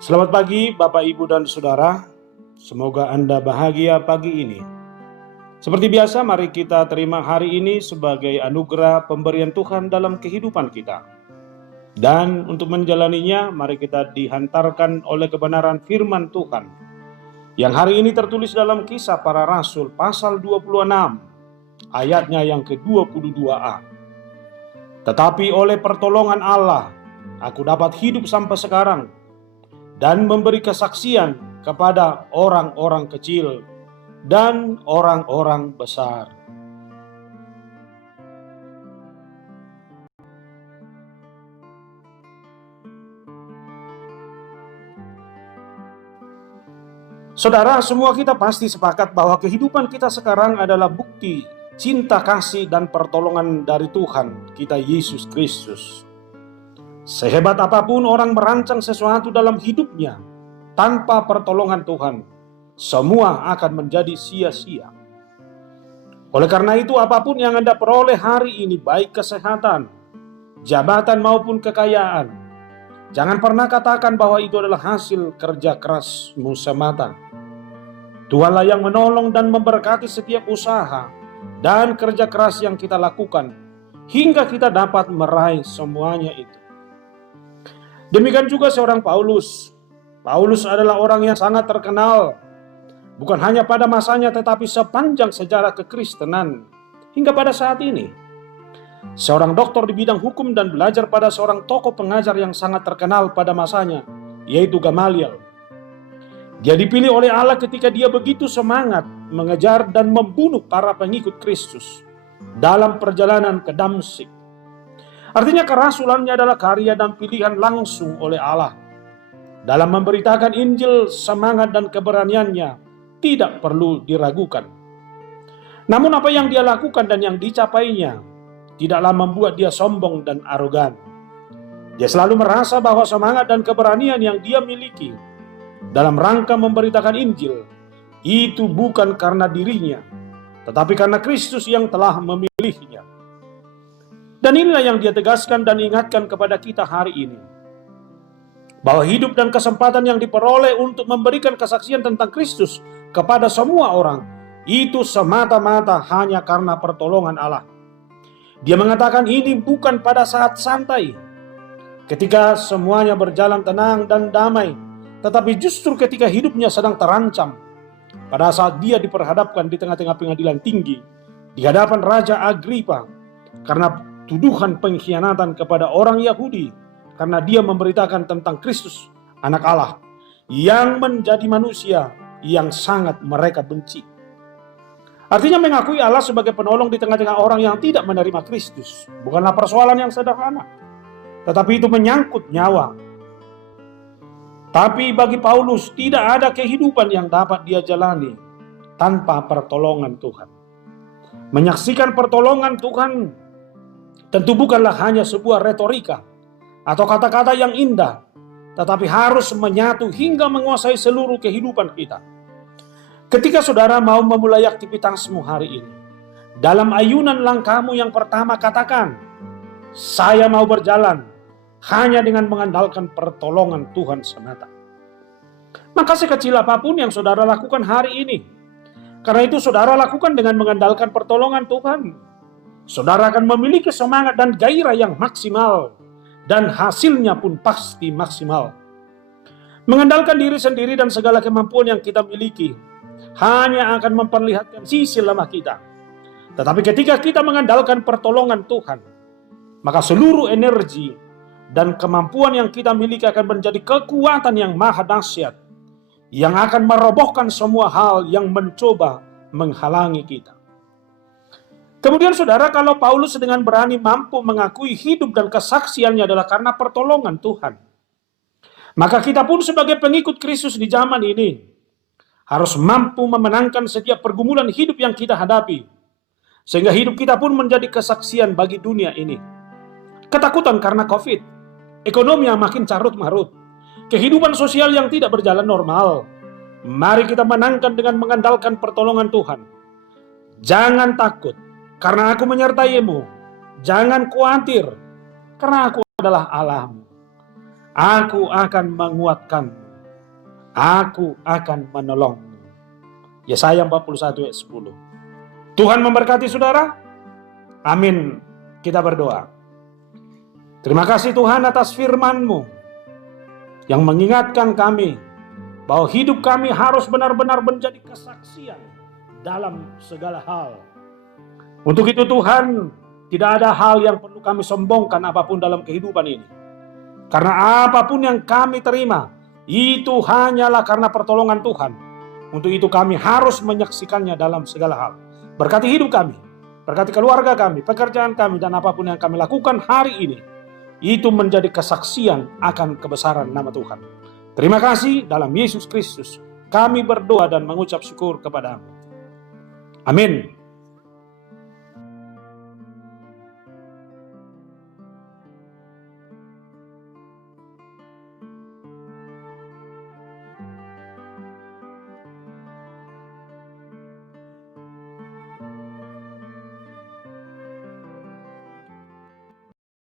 Selamat pagi Bapak, Ibu, dan Saudara. Semoga Anda bahagia pagi ini. Seperti biasa, mari kita terima hari ini sebagai anugerah pemberian Tuhan dalam kehidupan kita. Dan untuk menjalaninya, mari kita dihantarkan oleh kebenaran firman Tuhan, yang hari ini tertulis dalam Kisah Para Rasul pasal 26, ayatnya yang ke-22a. Tetapi oleh pertolongan Allah, aku dapat hidup sampai sekarang, dan memberi kesaksian kepada orang-orang kecil dan orang-orang besar. Saudara, semua kita pasti sepakat bahwa kehidupan kita sekarang adalah bukti cinta kasih dan pertolongan dari Tuhan kita Yesus Kristus. Sehebat apapun orang merancang sesuatu dalam hidupnya, tanpa pertolongan Tuhan, semua akan menjadi sia-sia. Oleh karena itu, apapun yang Anda peroleh hari ini, baik kesehatan, jabatan maupun kekayaan, jangan pernah katakan bahwa itu adalah hasil kerja kerasmu semata. Tuhanlah yang menolong dan memberkati setiap usaha dan kerja keras yang kita lakukan, hingga kita dapat meraih semuanya itu. Demikian juga seorang Paulus. Paulus adalah orang yang sangat terkenal, bukan hanya pada masanya tetapi sepanjang sejarah kekristenan hingga pada saat ini. Seorang doktor di bidang hukum dan belajar pada seorang tokoh pengajar yang sangat terkenal pada masanya, yaitu Gamaliel. Dia dipilih oleh Allah ketika dia begitu semangat mengejar dan membunuh para pengikut Kristus dalam perjalanan ke Damsyik. Artinya kerasulannya adalah karya dan pilihan langsung oleh Allah. Dalam memberitakan Injil, semangat dan keberaniannya tidak perlu diragukan. Namun apa yang dia lakukan dan yang dicapainya tidaklah membuat dia sombong dan arogan. Dia selalu merasa bahwa semangat dan keberanian yang dia miliki dalam rangka memberitakan Injil itu bukan karena dirinya, tetapi karena Kristus yang telah memilihnya. Dan inilah yang dia tegaskan dan ingatkan kepada kita hari ini, bahwa hidup dan kesempatan yang diperoleh untuk memberikan kesaksian tentang Kristus kepada semua orang, itu semata-mata hanya karena pertolongan Allah. Dia mengatakan ini bukan pada saat santai, ketika semuanya berjalan tenang dan damai, tetapi justru ketika hidupnya sedang terancam, pada saat dia diperhadapkan di tengah-tengah pengadilan tinggi, di hadapan Raja Agripa, karena tuduhan pengkhianatan kepada orang Yahudi, karena dia memberitakan tentang Kristus, anak Allah, yang menjadi manusia yang sangat mereka benci. Artinya mengakui Allah sebagai penolong di tengah-tengah orang yang tidak menerima Kristus bukanlah persoalan yang sederhana, tetapi itu menyangkut nyawa. Tapi bagi Paulus tidak ada kehidupan yang dapat dia jalani tanpa pertolongan Tuhan. Menyaksikan pertolongan Tuhan tentu bukanlah hanya sebuah retorika atau kata-kata yang indah, tetapi harus menyatu hingga menguasai seluruh kehidupan kita. Ketika saudara mau memulai aktivitasmu hari ini, dalam ayunan langkahmu yang pertama katakan, saya mau berjalan hanya dengan mengandalkan pertolongan Tuhan semata. Maka sekecil apapun yang saudara lakukan hari ini, karena itu saudara lakukan dengan mengandalkan pertolongan Tuhan, saudara akan memiliki semangat dan gairah yang maksimal, dan hasilnya pun pasti maksimal. Mengandalkan diri sendiri dan segala kemampuan yang kita miliki hanya akan memperlihatkan sisi lemah kita. Tetapi ketika kita mengandalkan pertolongan Tuhan, maka seluruh energi dan kemampuan yang kita miliki akan menjadi kekuatan yang maha dahsyat, yang akan merobohkan semua hal yang mencoba menghalangi kita. Kemudian saudara, kalau Paulus dengan berani mampu mengakui hidup dan kesaksiannya adalah karena pertolongan Tuhan, maka kita pun sebagai pengikut Kristus di zaman ini harus mampu memenangkan setiap pergumulan hidup yang kita hadapi, sehingga hidup kita pun menjadi kesaksian bagi dunia ini. Ketakutan karena COVID, ekonomi yang makin carut-marut, kehidupan sosial yang tidak berjalan normal, mari kita menangkan dengan mengandalkan pertolongan Tuhan. Jangan takut, karena aku menyertaimu. Jangan khawatir, karena aku adalah Allahmu. Aku akan menguatkanmu. Aku akan menolongmu. Yesaya 41 ayat 10. Tuhan memberkati saudara. Amin. Kita berdoa. Terima kasih Tuhan atas firman-Mu yang mengingatkan kami bahwa hidup kami harus benar-benar menjadi kesaksian dalam segala hal. Untuk itu Tuhan, tidak ada hal yang perlu kami sombongkan apapun dalam kehidupan ini. Karena apapun yang kami terima, itu hanyalah karena pertolongan Tuhan. Untuk itu kami harus menyaksikannya dalam segala hal. Berkati hidup kami, berkati keluarga kami, pekerjaan kami, dan apapun yang kami lakukan hari ini, itu menjadi kesaksian akan kebesaran nama Tuhan. Terima kasih dalam Yesus Kristus. Kami berdoa dan mengucap syukur kepada-Mu. Amin.